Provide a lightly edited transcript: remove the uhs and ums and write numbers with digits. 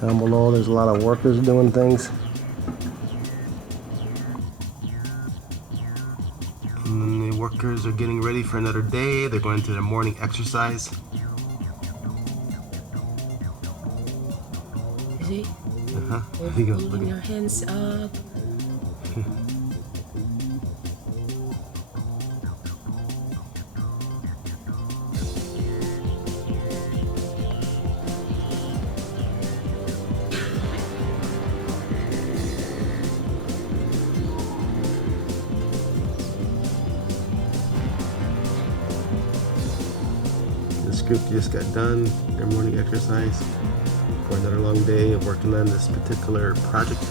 Down below, there's a lot of workers doing things. And then the workers are getting ready for another day. They're going to their morning exercise. See? There you go. Look Holding at your hands up. This group just got done their morning exercise for another long day of working on this particular project.